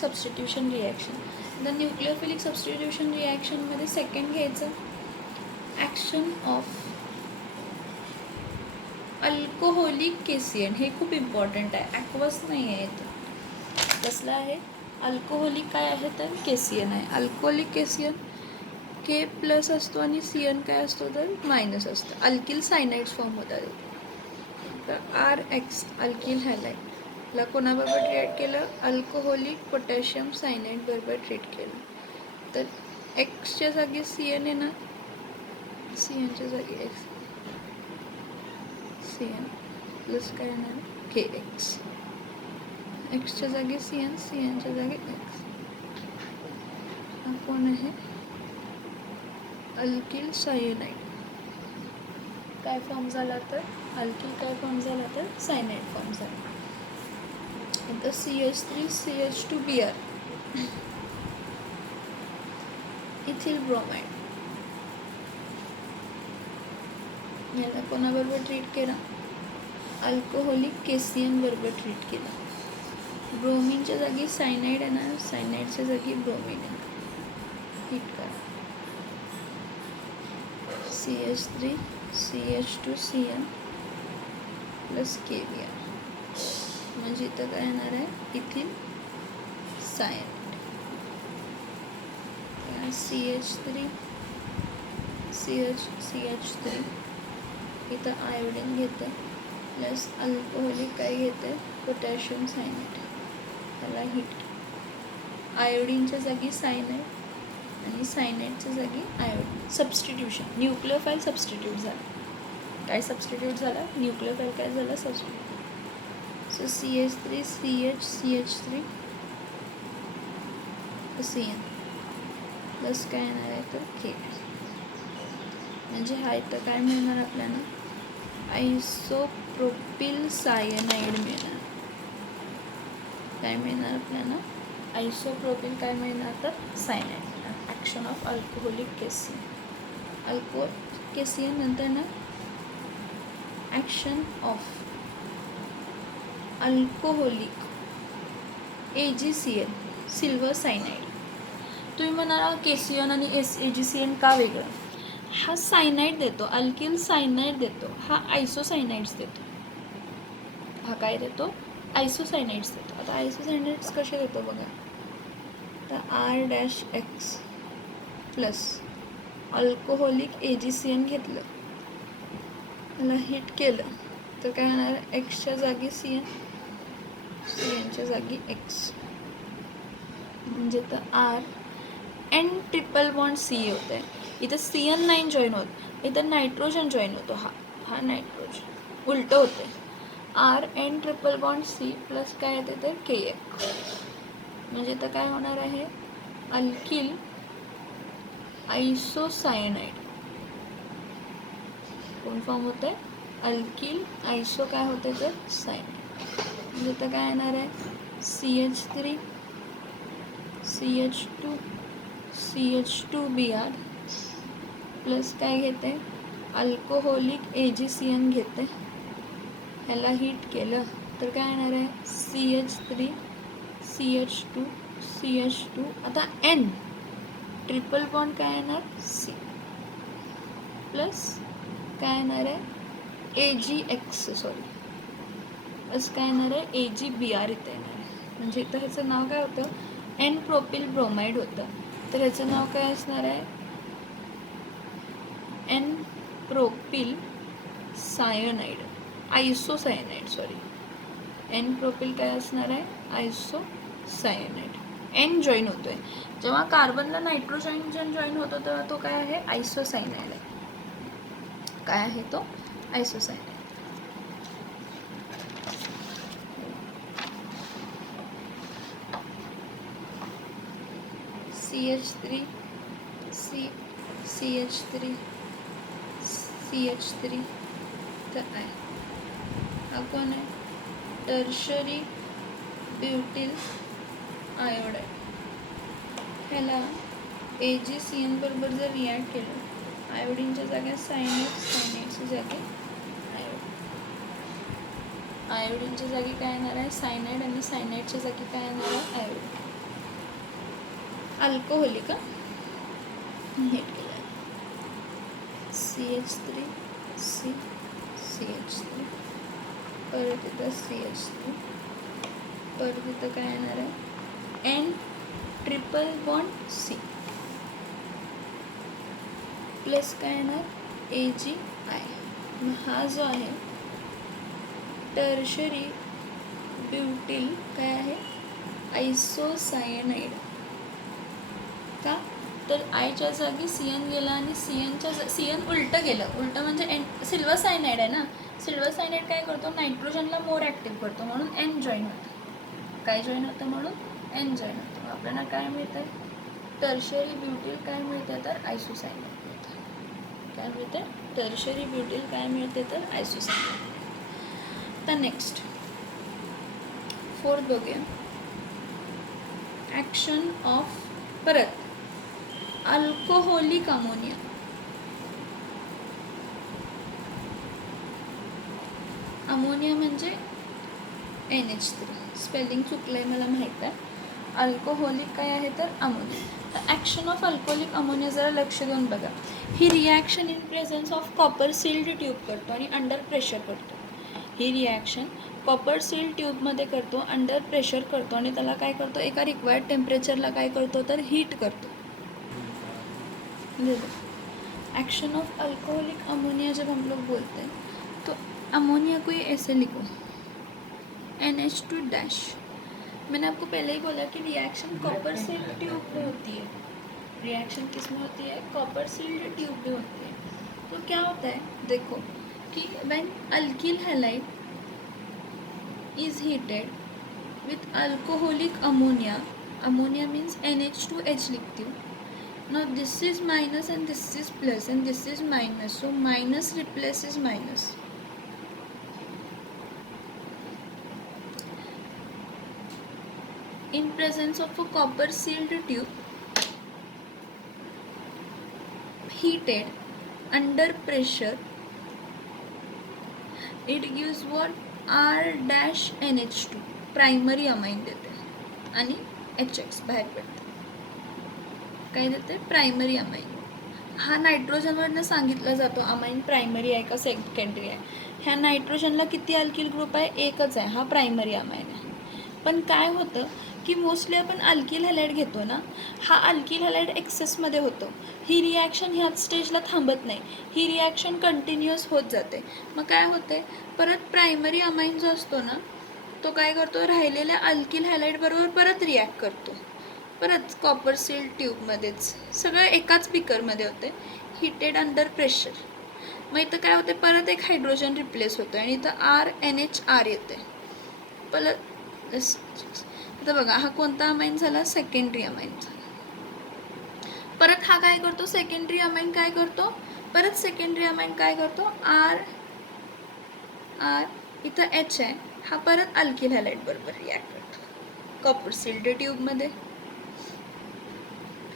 Substitution reaction. The nucleophilic substitution रिॲक्शनमध्ये second घ्यायचं action of alcoholic KCN. हे खूप इम्पॉर्टंट आहे, ॲक्वस नाही आहे इथं. कसलं आहे? अल्कोहोलिक काय आहे तर केसियन आहे. अल्कोहोलिक केसियन के प्लस असतो आणि सियन काय असतो तर मायनस असतं. अल्किल सायनाइड्स फॉर्म होतात. तर आर एक्स अल्किल हॅलाइड ला कोणाबरोबर ट्रीट केलं? अल्कोहोलिक पोटॅशियम सायनाइड बरोबर ट्रीट केलं. तर एक्सच्या जागी सियन येणार, सियनच्या जागी एक्स, सियन प्लस काय येणार के एक्स. एक्सच्या जागी सियन, सियनच्या जागी एक्स. हा कोण आहे? Alkyl cyanide. काय फॉर्म झाला तर अल्किल काय फॉर्म झाला तर सायनाइड फॉर्म झाला. आता CH3CH2Br इथिल ब्रोमाइड याला कोणाबरोबर ट्रीट केला? अल्कोहोलिक केसियन बरोबर ट्रीट केला. ब्रोमिनच्या जागी सायनाइड येणार, सायनाइडच्या जागी ब्रोमिन येणार. हिट करा. CH3CH2Cn प्लस KBr म्हणजे इथं काय येणार आहे? Ethyl cyanide. CH3 इथं आयोडीन घेते प्लस अल्कोहोलिक काय घेते? Potassium cyanide. त्याला हिट. आयोडीनच्या जागी सायनाइड आणि सायनाइडच्या जागी आयोडीन. सबस्टिट्यूशन, न्यूक्लिओफाईल सबस्टिट्यूट झाला. काय सबस्टिट्यूट झाला? न्यूक्लिओफाईल काय झाला? Substitute. So CH3 CN plus काय येणार आहे तर के. म्हणजे हा इथं काय मिळणार आपल्याला? आयसोप्रोपिल सायनाइड मिळणार. काय मिळणार आपल्याला? आयसोप्रोपिल काय मिळणार तर सायनाइड मिळणार. Action of alcoholic cation. Alcoholic cation नंतर ना action of alcoholic AgCl silver cyanide. तुम्ही म्हणाला केसियन आणि AgCl का वेगळं? हा सायनाइड देतो, अल्किल सायनाइड देतो, हा आयसोसायनाइड्स देतो. हा काय देतो? आयसोसायनाइड्स देतो. आता आयसोसायनाइड्स कसे देतो बघा. तर R-X प्लस अल्कोहोलिक AgCl घेतलं, त्याला हिट केलं तर काय होणार? एक्सच्या जागी CN, CNच्या जागी एक्स. म्हणजे तर R N triple bond C होत आहे. इथं CN नाही जॉईन होत, इथं नायट्रोजन जॉईन होतो. हा नायट्रोजन उलटं होते. RN triple bond C plus काय येते तर KX. म्हणजे तर काय होणार आहे? अल्किल आयसोसायनाइड कोण फॉर्म होत आहे? अल्किल आयसो काय होते तर सायनाइड. म्हणजे तर काय येणार आहे? CH3CH2Br प्लस काय घेते? अल्कोहोलिक AgCl घेते, ह्याला हिट केलं तर काय येणार आहे? CH3CH2 आता N ट्रिपल बॉन्ड काय येणार? C प्लस काय येणार आहे? AgX प्लस काय येणार आहे? AgBr इथे येणार आहे. म्हणजे इथं ह्याचं नाव काय होतं? N प्रोपिल ब्रोमाइड होतं. तर ह्याचं नाव काय असणार आहे? N propyl cyanide, isocyanide. N propyl काय असणार आहे? आयसोसायनाइड. N जॉईन होतोय. जेव्हा कार्बनला नायट्रोजन जॉईन होतो तेव्हा तो काय आहे? आयसोसायनाइड आहे. काय आहे तो? आयसोसायनाइड. CH3 तर आहे. हा कोण आहे? Tertiary butyl iodide. ह्याला AgCl बरोबर जर रिॲक्ट केलं, आयोडीनच्या जागेत सायनाइडच्या जागी आयोडीनच्या जागी काय येणार आहे? सायनाइड आणि सायनाइडच्या जागी काय येणार आहे? आयोडीन. अल्कोहोलिक हिट केलं आहे CH3 CH3 परत इथं CH3 परत इथं काय येणार आहे N triple bond C plus काय येणार AgI. हा जो आहे टर्शरी ब्युटिल काय आहे आयसोसायनाइड. का तर आयच्या जागी CN गेला आणि CN उलटं गेलं. उलटं म्हणजे सिल्वर सायनाइड आहे ना. सिल्वर सायनाइड काय करतो नायट्रोजनला मोर ॲक्टिव्ह करतो म्हणून N जॉईन होतं. काय जॉईन होतं म्हणून N जॉईन होतं. आपल्याला काय मिळतं टर्शरी ब्युटिल काय मिळते तर आयसोसायनाइड मिळतं. काय मिळते टर्शरी ब्युटिल काय मिळते तर आयसोसायनाइड. तर नेक्स्ट फोर्थ बघूया ॲक्शन ऑफ परत अल्कोहोलिक अमोनिया. अमोनिया म्हणजे NH3. स्पेलिंग चुकलं आहे मला माहीत आहे. अल्कोहोलिक काय आहे तर अमोनिया. तर ॲक्शन ऑफ अल्कोहोलिक अमोनिया जरा लक्ष देऊन बघा. ही reaction in presence of copper sealed tube करतो आणि अंडर प्रेशर करतो. ही रिॲक्शन कॉपर सील्ड ट्यूबमध्ये करतो, अंडर प्रेशर करतो आणि त्याला काय करतो एका रिक्वायर्ड टेम्परेचरला काय करतो तर हीट करतो. एक्शन ऑफ अल्कोहलिक अमोनिया जब हम लोग बोलते हैं तो अमोनिया को ये ऐसे लिखो NH2 डैश. मैंने आपको पहले ही बोला कि रिएक्शन कॉपर सील्ड ट्यूब में होती है. रिएक्शन किस में होती है कॉपर सील्ड ट्यूब में होती है. तो क्या होता है देखो कि when alkyl halide is heated with alcoholic ammonia. Ammonia means NH2H लिखती हूँ. Now this is minus and this is plus and this is minus. So minus replaces minus. In presence of a copper sealed tube heated under pressure, it gives what R-NH2 primary amine देते आणि HX बाहेर पडते. काय देते primary amine. हा नायट्रोजनवरनं सांगितला जातो amine primary आहे का सेकंडरी आहे. ह्या नायट्रोजनला किती अल्किल ग्रुप आहे एकच आहे. हा प्रायमरी अमाइन आहे. पण काय होतं की मोस्टली आपण अल्किल हॅलाइड घेतो ना. हा अल्किल हॅलाइड एक्सेसमध्ये होतो. ही रिॲक्शन ह्याच स्टेजला थांबत नाही. ही रिॲक्शन कंटिन्युअस होत जाते. मग काय होते परत प्रायमरी अमाइन जो असतो ना तो काय करतो राहिलेल्या अल्किल हॅलाइडबरोबर परत रिॲक्ट करतो. परत कॉपर सील्ड ट्यूबमध्येच सगळं एकाच बिकरमध्ये होते हिटेड अंडर प्रेशर. मग इथं काय होते परत एक हायड्रोजन रिप्लेस होतं आणि इथं RNHR येते. परत इथं बघा हा कोणता अमाइन झाला सेकंडरी अमाइन झाला. परत हा काय करतो सेकंडरी अमाइन काय करतो परत सेकंडरी अमाइन काय करतो R इथं H आहे. हा परत अल्किल हॅलाइड बरोबर रिॲक्ट करतो कॉपर सील्ड ट्यूबमध्ये.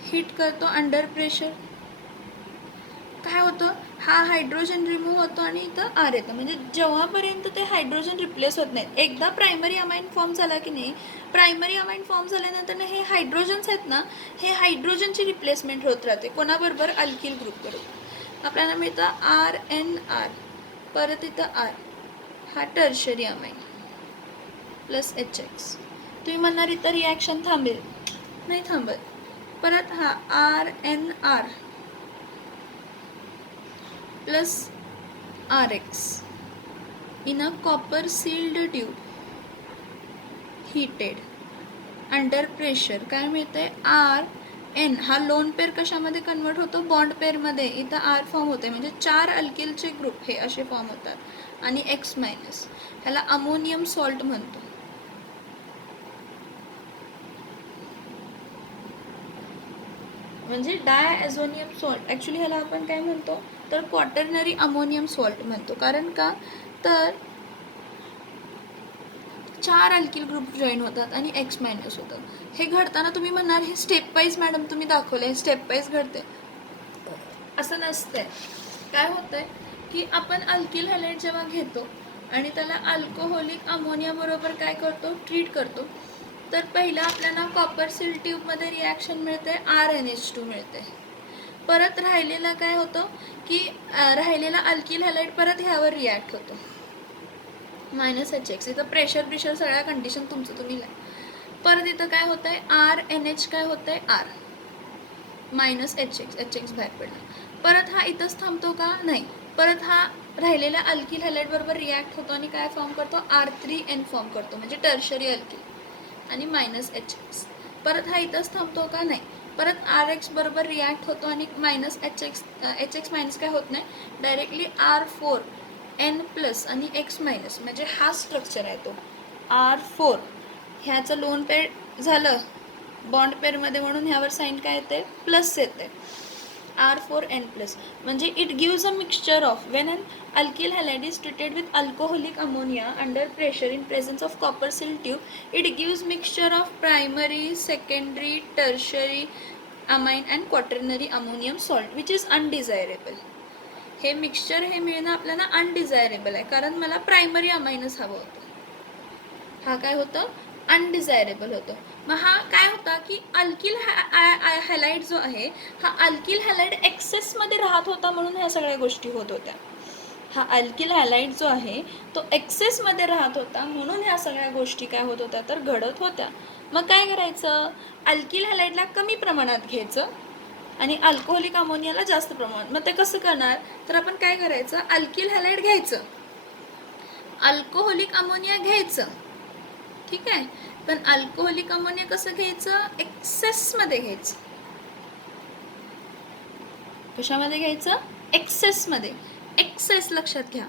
हीट करतो अंडर प्रेशर. काय होतं हा हायड्रोजन रिमूव्ह होतो आणि इथं R येतं. म्हणजे जेव्हापर्यंत ते हायड्रोजन रिप्लेस होत नाहीत. एकदा प्रायमरी अमाइन फॉर्म झाला की नाही प्रायमरी अमाइन फॉर्म झाल्यानंतर हे हायड्रोजन्स आहेत ना हे हायड्रोजनची रिप्लेसमेंट होत राहते कोणाबरोबर अल्किल ग्रुप बरोबर. आपल्याला मिळतं RNR परत इथं R. हा टर्शरी अमाइन प्लस HX. तुम्ही म्हणणार इथं रिॲक्शन थांबेल नाही थांबत. परत हा RNR plus RX in a copper sealed tube heated under pressure काय मिळतंय RN. हा लोन पेअर कशामध्ये कन्वर्ट होतो बॉन्ड पेअरमध्ये. इथं R फॉर्म होते म्हणजे 4 अल्किलचे ग्रुप हे असे फॉर्म होतात आणि X मायनस. ह्याला अमोनियम सॉल्ट म्हणतो. म्हणजे डायॲझोनियम सॉल्ट. ॲक्च्युली ह्याला आपण काय म्हणतो तर क्वाटर्नरी अमोनियम सॉल्ट म्हणतो. कारण का तर 4 अल्किल ग्रुप जॉईन होतात आणि X मायनस होतात. हे घडताना तुम्ही म्हणणार हे स्टेप वाईज मॅडम तुम्ही दाखवलं आहे स्टेप वाईज घडते. असं नसतंय. काय होतं आहे की आपण अल्किल हॅलाइड जेव्हा घेतो आणि त्याला अल्कोहोलिक अमोनिया बरोबर काय करतो ट्रीट करतो तर पहिला आपल्याला कॉपर सील ट्यूबमध्ये रिॲक्शन मिळते, RNH2 मिळते. परत राहिलेला काय होतं की राहिलेला अल्किल हॅलाइड परत ह्यावर रिॲक्ट होतो, -HX. इथं प्रेशर सगळ्या कंडिशन तुमचं तुम्ही लिहा. परत इथं काय होतं आहे, RNH काय होतं आहे, -HX बाहेर पडला. परत हा इथंच थांबतो का, नाही. परत हा राहिलेल्या अल्किल हॅलाइड बरोबर रिॲक्ट होतो आणि काय फॉर्म करतो, R3N फॉर्म करतो, म्हणजे टर्शरी अल्किल, आणि -HX. परत हा इथंच थांबतो का, नाही. परत RX बरोबर रिॲक्ट होतो आणि -HX मायनस काय होत नाही, डायरेक्टली R4N+ आणि X- म्हणजे हा स्ट्रक्चर आहे तो R4. ह्याचं लोन पेअर झालं बॉन्ड पेअरमध्ये, म्हणून ह्यावर साईन काय येते, प्लस येते, R4N+. म्हणजे it gives a mixture of when an alkyl halide is treated with alcoholic ammonia under pressure in presence of copper seal tube, it gives mixture of primary, secondary, tertiary amine and quaternary ammonium salt which is undesirable. हे mixture हे मिळणं आपल्याला अनडिझायरेबल आहे, कारण मला primary अमाइनच हवं होतं. हा काय होतं, अनडिझायरेबल होतं. मग हा काय होता की अल्किल हॅलाइड जो आहे, हा अल्किल हॅलाइड एक्सेसमध्ये राहत होता, म्हणून ह्या सगळ्या गोष्टी होत होत्या. हा अल्किल हॅलाइड जो आहे तो एक्सेसमध्ये राहत होता, म्हणून ह्या सगळ्या गोष्टी काय होत होत्या, तर घडत होत्या. मग काय करायचं, अल्किल हॅलाइडला कमी प्रमाणात घ्यायचं आणि अल्कोहोलिक अमोनियाला जास्त प्रमाणात. मग ते कसं करणार, तर आपण काय करायचं, अल्किल हॅलाइड घ्यायचं, अल्कोहोलिक अमोनिया घ्यायचं, ठीक आहे. पण अल्कोहोलिक अमोनिया कसं घ्यायचं, एक्सेसमध्ये घ्यायचं. कशामध्ये घ्यायचं, एक्सेसमध्ये. एक्सेस लक्षात घ्या,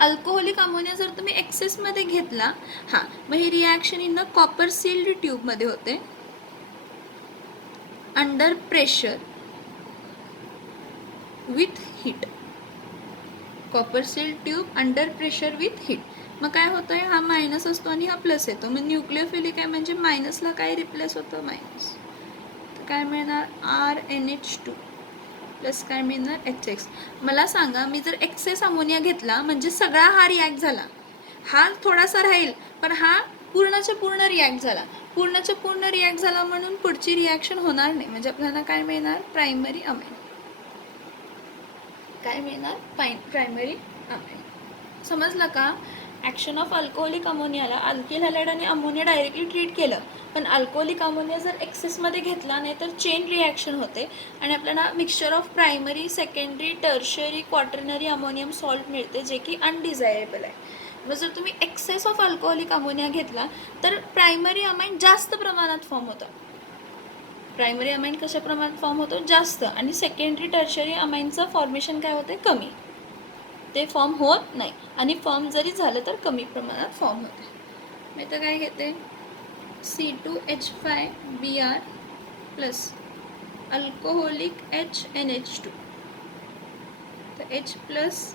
अल्कोहोलिक अमोनिया जर तुम्ही एक्सेसमध्ये घेतला, हां, मग ही रिॲक्शन इन कॉपर सील्ड ट्यूबमध्ये होते under pressure with heat. Copper sealed tube under pressure with heat. मग काय होतं आहे, हा मायनस असतो आणि हा प्लस येतो. मग न्यूक्लियोफिलिक आहे म्हणजे मायनसला काय रिप्लेस होतं, मायनस. तर काय मिळणार, RNH2 प्लस काय मिळणार, HX. मला सांगा, मी जर एक्सेस अमोनिया घेतला म्हणजे सगळा हा रिॲक्ट झाला, हा थोडासा राहील, पण हा पूर्णच्या पूर्ण रिॲक्ट झाला. पूर्णच्या पूर्ण रिॲक्ट झाला म्हणून पुढची रिॲक्शन होणार नाही, म्हणजे आपल्याला काय मिळणार, प्रायमरी अमाइन. काय मिळणार, प्रायमरी अमाइन. समजलं का. ॲक्शन ऑफ अल्कोहोलिक अमोनियाला अल्किल हॅलाइड आणि अमोनिया डायरेक्टली ट्रीट केलं, पण अल्कोहोलिक अमोनिया जर एक्सेसमध्ये घेतला नाही तर चेन रिॲक्शन होते आणि आपल्याला mixture of primary, secondary, tertiary, quaternary ammonium salt मिळते, जे की अनडिझायरेबल आहे. मग जर तुम्ही एक्सेस ऑफ अल्कोहोलिक अमोनिया घेतला तर प्रायमरी अमाइन जास्त प्रमाणात फॉर्म होतं. प्रायमरी अमाइन कशा प्रमाणात फॉर्म होतो, जास्त, आणि सेकंडरी टर्शरी अमाइनचं फॉर्मेशन काय होते, कमी. ते फॉर्म होत नाही, आणि फॉर्म जरी झालं तर कमी प्रमाणात फॉर्म होते. मी तर काय घेते, C2H5Br प्लस अल्कोहोलिक HNH2. तर H प्लस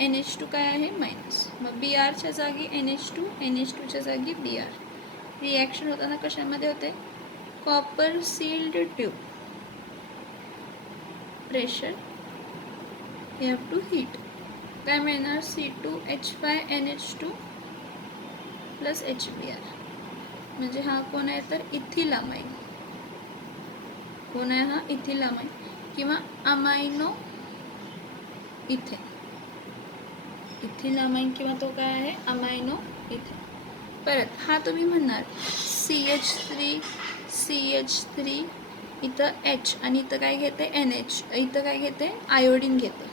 NH2 काय आहे, मायनस. मग Brच्या जागी NH2, NH2च्या जागी Br. रिॲक्शन होताना कशामध्ये होते, copper sealed tube, pressure, we have to heat. काय मिळणार, C2H5NH2 प्लस HBr. म्हणजे हा कोण आहे, तर इथिलामाइन. कोण आहे हा, इथिलामाइन किंवा अमाइनो इथेन. इथिलामाइन किंवा तो काय आहे, अमाइनो इथेन. परत हा तुम्ही म्हणणार CH3 इथं H आणि इथं काय घेते, NH, इथं काय घेते, आयोडीन घेते.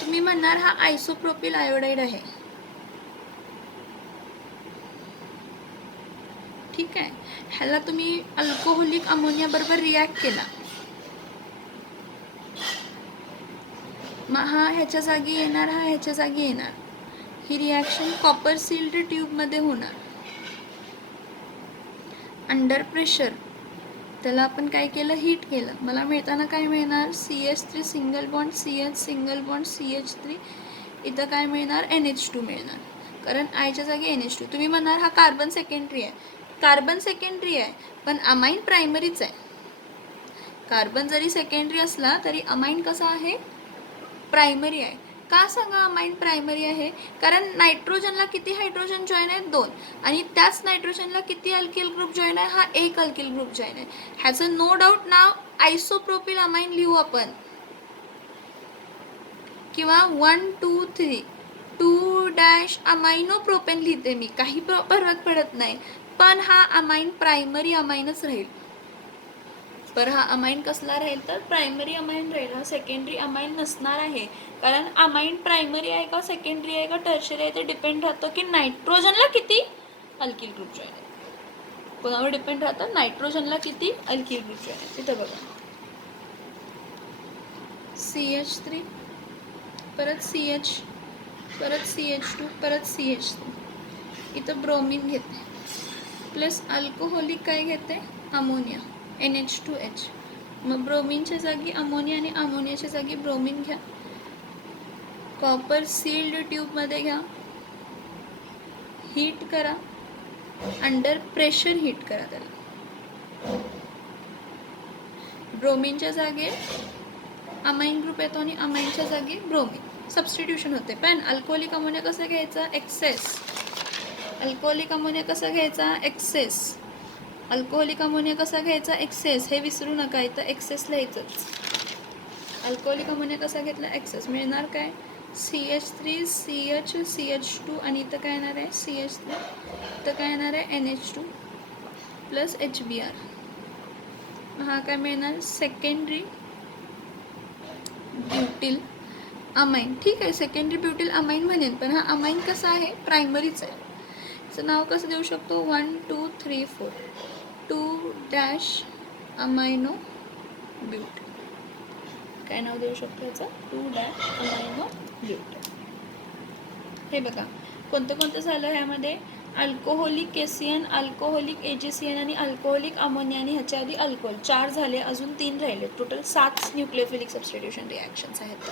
तुम्ही म्हणणार हा आयसोप्रोपिल आयोडाईड आहे, ठीक आहे. ह्याला तुम्ही अल्कोहोलिक अमोनिया बरोबर रिॲक्ट केला, मग हा ह्याच्या जागी येणार, हा ह्याच्या जागी येणार. ही रिॲक्शन कॉपर सील्ड ट्यूबमध्ये होणार अंडर प्रेशर. त्याला आपण काय केलं, हीट केलं. मला मिळताना काय मिळणार, CH3 single bond CH, single bond CH3. इथं काय मिळणार, NH2 मिळणार, कारण आयच्या जागी NH2. तुम्ही म्हणणार हा कार्बन सेकंडरी आहे. कार्बन सेकंडरी आहे, पण अमाइन प्रायमरीच आहे. कार्बन जरी सेकंडरी असला तरी अमाइन कसा आहे, प्रायमरी आहे. का सांगा अमाइन प्रायमरी आहे? कारण नायट्रोजनला किती हायड्रोजन जॉईन आहेत? 2. आणि त्याच नायट्रोजनला किती अल्किल ग्रुप जॉईन आहे? हा 1 अल्किल ग्रुप जॉईन आहे. ह्याचं नो डाऊट नाव आयसोप्रोपिल अमाइन लिहू आपण, किंवा 1 2 3 2 अमाइनो प्रोपेन लिहिते मी, काही फरक पडत नाही. पण हा अमाइन प्रायमरी अमाइनच राहील. पर हा अमाइन कसला राहील? तर प्रायमरी अमाइन राहील. हा सेकंडरी अमाइन नसणार आहे. कारण अमाइन प्रायमरी आहे का सेकंडरी आहे का टर्शरी आहे ते डिपेंड राहतं की नायट्रोजनला किती अल्किल ग्रुप जॉईन आहे. कोणावर डिपेंड राहतं? नायट्रोजनला किती अल्किल ग्रुप जॉईन आहे. इथं बघा, CH3 परत CH परत CH2 परत CH3. इथं ब्रोमिन घेते प्लस अल्कोहोलिक काय घेते? Ammonia NH2H. मग ब्रोमिनच्या जागी अमोनिया आणि अमोनियाच्या जागी ब्रोमिन घ्या. कॉपर सील्ड ट्यूबमध्ये घ्या, हीट करा, अंडर प्रेशर हीट करा त्याला. ब्रोमिनच्या जागी अमाइन ग्रुप येतो आणि अमाइनच्या जागी ब्रोमिन सबस्टिट्यूशन होते. पण अल्कोहोलिक अमोनिया कसं घ्यायचा? एक्सेस. अल्कोहोलिक अमोनिया कसा घ्यायचा? एक्सेस. अल्कोहोलिक अमोनिया कसा घ्यायचा? एक्सेस. हे विसरू नका, इथं एक्सेस लिहायचंच. अल्कोहोलिक अमोनिया कसा घेतला? एक्सेस. मिळणार काय? CH3 CH CH2 आणि इथं काय येणार आहे? CH3. इथं काय येणार आहे? NH2 plus HBr. हा काय मिळणार? Secondary butyl amine. ठीक आहे, सेकंडरी ब्युटिल अमाइन म्हणेन, पण हा अमाइन कसा आहे? प्रायमरीच आहे. याचं नाव कसं देऊ शकतो? 1 2 3 4 2 अमाइनो ब्यूट. काय नाव देऊ शकतो याचं? 2 अमाइनो ब्यूट. हे बघा कोणतं कोणतं झालं ह्यामध्ये? अल्कोहोलिक केसियन, अल्कोहोलिक AgCN आणि अल्कोहोलिक अमोनिया आणि ह्याच्या आधी अल्कोहोल. 4 झाले, अजून 3 राहिले. टोटल 7 न्यूक्लियोफिलिक सबस्टिट्यूशन रिॲक्शन्स आहेत.